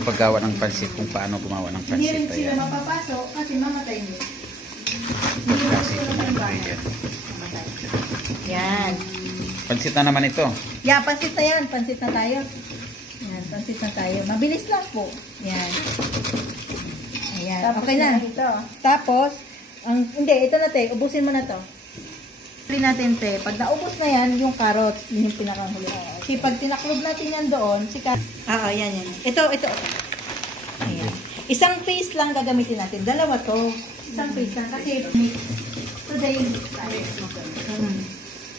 paggawa ng pansit, kung paano gumawa ng Hindi rin pansit. sila Ayan. mapapasok kasi mamatay nyo. Ito klase ito ng ingredient. Yan. Pansit na naman ito. Yeah, pansit na yan. Pansit na tayo. Yan, pansit na tayo. Mabilis lang po. Yan. Ayan. Tapos Okay na. ito. Tapos, hindi, ito na te. Ubusin mo na to. Rin natin te. Pag naubos na yan, yung carrots, yun yung pinakahuli. Kasi pag tinaklob natin yan doon, si yan. Ito. Ayan. Isang face lang gagamitin natin. Dalawa to. Isang face lang. Kasi today,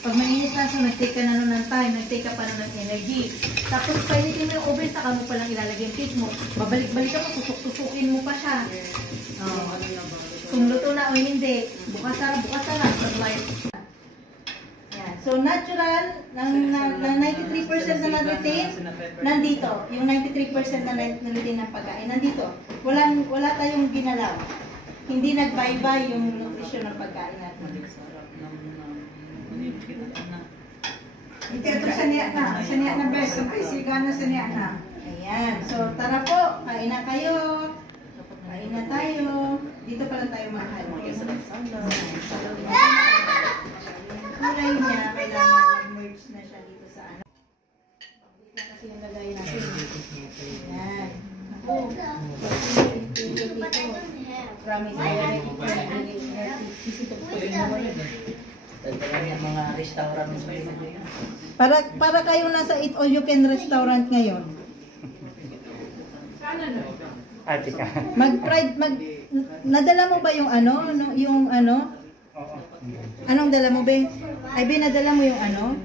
pag mainit na, so nag-take ka na nun ng time, nag-take ka pa nun ng energy. Tapos, painitin mo yung oven, saka mo palang ilalagay yung cake mo. Babalik-balik ka mo, tusuk-tusukin mo pa siya. Oh. Kung luto na o hindi, bukas na, sunlight. Yan. So, natural, ng 93% na na-retain, nandito. Yung 93% na na-retain ng pagkain, nandito. Wala tayong ginalaw. Hindi nag-bye-bye yung nutrition ng pagkain natin. Ito saniya na best. Ang siga na saniya na. Ayan. So, tara po. Kain na kayo. Kain na tayo. Dito pala tayo mahal. Kulay niya, kailangan merge na siya dito sa ano. Dito kasi yung lagay natin. Ayan. Ako. Promise. Mga restaurant Para kayong nasa Eat All You Can restaurant ngayon. Ate ka. Nadala mo ba yung ano? Anong dala mo, be? Ay, be, nadala mo yung ano?